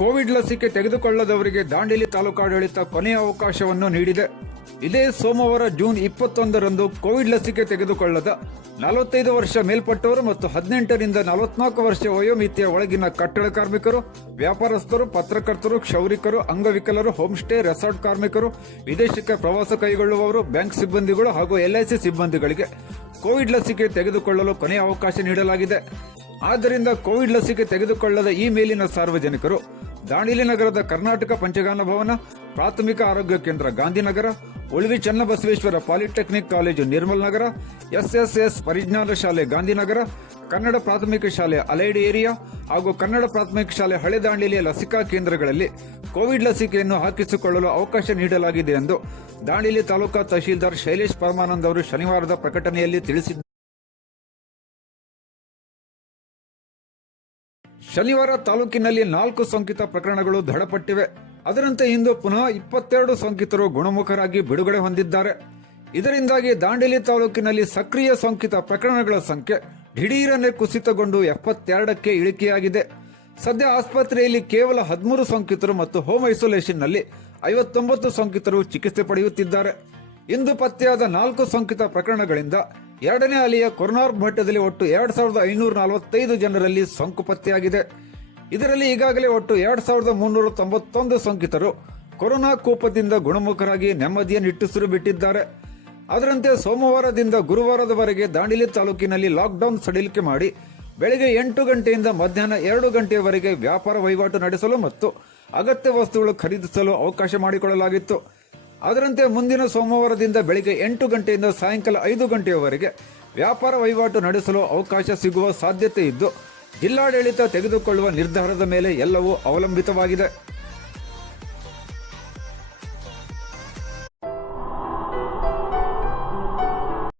Covid ಲಸಿಕೆ ತೆಗೆದುಕೊಳ್ಳದವರಿಗೆ ದಾಂಡೇಲಿ ತಾಲೂಕಾಡಳಿತ ಕೊನೆಯ ಅವಕಾಶವನ್ನು ನೀಡಿದೆ. ಇದೇ ಸೋಮವಾರ ಜೂನ್ ಇಪ್ಪತ್ತೊಂದರಂದು ಕೋವಿಡ್ ಲಸಿಕೆ ತೆಗೆದುಕೊಳ್ಳದ ನಲವತ್ತೈದು ವರ್ಷ ಮೇಲ್ಪಟ್ಟವರು ಮತ್ತು ಹದಿನೆಂಟರಿಂದ ನಲವತ್ನಾಲ್ಕು ವರ್ಷ ವಯೋಮಿತಿಯ ಒಳಗಿನ ಕಟ್ಟಡ ಕಾರ್ಮಿಕರು, ವ್ಯಾಪಾರಸ್ಥರು, ಪತ್ರಕರ್ತರು, ಕ್ಷೌರಿಕರು, ಅಂಗವಿಕಲರು ಹೋಮ್ ಸ್ಟೇ ರೆಸಾರ್ಟ್ ಕಾರ್ಮಿಕರು, ವಿದೇಶಕ್ಕೆ ಪ್ರವಾಸ ಕೈಗೊಳ್ಳುವವರು, ಬ್ಯಾಂಕ್ ಸಿಬ್ಬಂದಿಗಳು ಹಾಗೂ ಎಲ್ಐಸಿ ಸಿಬ್ಬಂದಿಗಳಿಗೆ ಕೋವಿಡ್ ಲಸಿಕೆ ತೆಗೆದುಕೊಳ್ಳಲು ಕೊನೆಯ ಅವಕಾಶ ನೀಡಲಾಗಿದೆ. ಆದ್ದರಿಂದ ಕೋವಿಡ್ ಲಸಿಕೆ ತೆಗೆದುಕೊಳ್ಳದ ಈ ಮೇಲಿನ ಸಾರ್ವಜನಿಕರು ದಾಂಡೇಲಿ ನಗರದ ಕರ್ನಾಟಕ ಪಂಚಗಾನ ಭವನ, ಪ್ರಾಥಮಿಕ ಆರೋಗ್ಯ ಕೇಂದ್ರ Gandhinagar, Ulvi Channabasaveshwara polytechnic college Nirmal Nagar, SSS ಪರಿಜ್ಞಾನ ಶಾಲೆ ಗಾಂಧಿನಗರ, ಕನ್ನಡ ಪ್ರಾಥಮಿಕ ಶಾಲೆ ಅಲೈಡ್ ಏರಿಯಾ ಹಾಗೂ ಕನ್ನಡ ಪ್ರಾಥಮಿಕ ಶಾಲೆ ಹಳೆ ದಾಂಡೇಲಿಯ ಲಸಿಕಾ ಕೇಂದ್ರಗಳಲ್ಲಿ ಕೋವಿಡ್ ಲಸಿಕೆಯನ್ನು ಹಾಕಿಸಿಕೊಳ್ಳಲು ಅವಕಾಶ ನೀಡಲಾಗಿದೆ ಎಂದು ದಾಂಡೇಲಿ ತಾಲೂಕಾ ತಹಶೀಲ್ದಾರ್ ಶೈಲೇಶ್ ಪರಮಾನಂದ್ ಅವರು ಶನಿವಾರದ ಪ್ರಕಟಣೆಯಲ್ಲಿ ತಿಳಿಸಿದ್ದಾರೆ. ಶನಿವಾರ ತಾಲೂಕಿನಲ್ಲಿ ನಾಲ್ಕು ಸೋಂಕಿತ ಪ್ರಕರಣಗಳು ದೃಢಪಟ್ಟಿವೆ. ಅದರಂತೆ ಇಂದು ಪುನಃ ಇಪ್ಪತ್ತೆರಡು ಸೋಂಕಿತರು ಗುಣಮುಖರಾಗಿ ಬಿಡುಗಡೆ ಹೊಂದಿದ್ದಾರೆ. ಇದರಿಂದಾಗಿ ದಾಂಡೇಲಿ ತಾಲೂಕಿನಲ್ಲಿ ಸಕ್ರಿಯ ಸೋಂಕಿತ ಪ್ರಕರಣಗಳ ಸಂಖ್ಯೆ ದಿಢೀರನೆ ಕುಸಿತಗೊಂಡು ಎಪ್ಪತ್ತೆರಡಕ್ಕೆ ಇಳಿಕೆಯಾಗಿದೆ. ಸದ್ಯ ಆಸ್ಪತ್ರೆಯಲ್ಲಿ ಕೇವಲ ಹದಿಮೂರು ಸೋಂಕಿತರು ಮತ್ತು ಹೋಮ್ ಐಸೋಲೇಷನ್ನಲ್ಲಿ ಐವತ್ತೊಂಬತ್ತು ಸೋಂಕಿತರು ಚಿಕಿತ್ಸೆ ಪಡೆಯುತ್ತಿದ್ದಾರೆ. ಇಂದು ಪತ್ತೆಯಾದ ನಾಲ್ಕು ಸೋಂಕಿತ ಪ್ರಕರಣಗಳಿಂದ ಎರಡನೇ ಅಲೆಯ ಕೊರೋನಾ ಮಟ್ಟದಲ್ಲಿ ಒಟ್ಟು ಎರಡ್ ಸಾವಿರದ ಐನೂರ ನಲವತ್ತೈದು ಜನರಲ್ಲಿ ಸೋಂಕು ಪತ್ತೆಯಾಗಿದೆ. ಇದರಲ್ಲಿ ಈಗಾಗಲೇ ಒಟ್ಟು ಎರಡ್ ಸಾವಿರದ ಮುನ್ನೂರ ತೊಂಬತ್ತೊಂದು ಸೋಂಕಿತರು ಕೊರೋನಾ ಕೋಪದಿಂದ ಗುಣಮುಖರಾಗಿ ನೆಮ್ಮದಿಯ ನಿಟ್ಟುಸಿರು ಬಿಟ್ಟಿದ್ದಾರೆ. ಅದರಂತೆ ಸೋಮವಾರದಿಂದ ಗುರುವಾರದವರೆಗೆ ದಾಂಡಿಲಿ ತಾಲೂಕಿನಲ್ಲಿ ಲಾಕ್ಡೌನ್ ಸಡಿಲಿಕೆ ಮಾಡಿ ಬೆಳಗ್ಗೆ ಎಂಟು ಗಂಟೆಯಿಂದ ಮಧ್ಯಾಹ್ನ ಎರಡು ಗಂಟೆಯವರೆಗೆ ವ್ಯಾಪಾರ ವಹಿವಾಟು ನಡೆಸಲು ಮತ್ತು ಅಗತ್ಯ ವಸ್ತುಗಳು ಖರೀದಿಸಲು ಅವಕಾಶ ಮಾಡಿಕೊಡಲಾಗಿತ್ತು. ಅದರಂತೆ ಮುಂದಿನ ಸೋಮವಾರದಿಂದ ಬೆಳಗ್ಗೆ ಎಂಟು ಗಂಟೆಯಿಂದ ಸಾಯಂಕಾಲ ಐದು ಗಂಟೆಯವರೆಗೆ ವ್ಯಾಪಾರ ವಹಿವಾಟು ನಡೆಸಲು ಅವಕಾಶ ಸಿಗುವ ಸಾಧ್ಯತೆ ಇದ್ದು, ಜಿಲ್ಲಾಡಳಿತ ತೆಗೆದುಕೊಳ್ಳುವ ನಿರ್ಧಾರದ ಮೇಲೆ ಎಲ್ಲವೂ ಅವಲಂಬಿತವಾಗಿದೆ.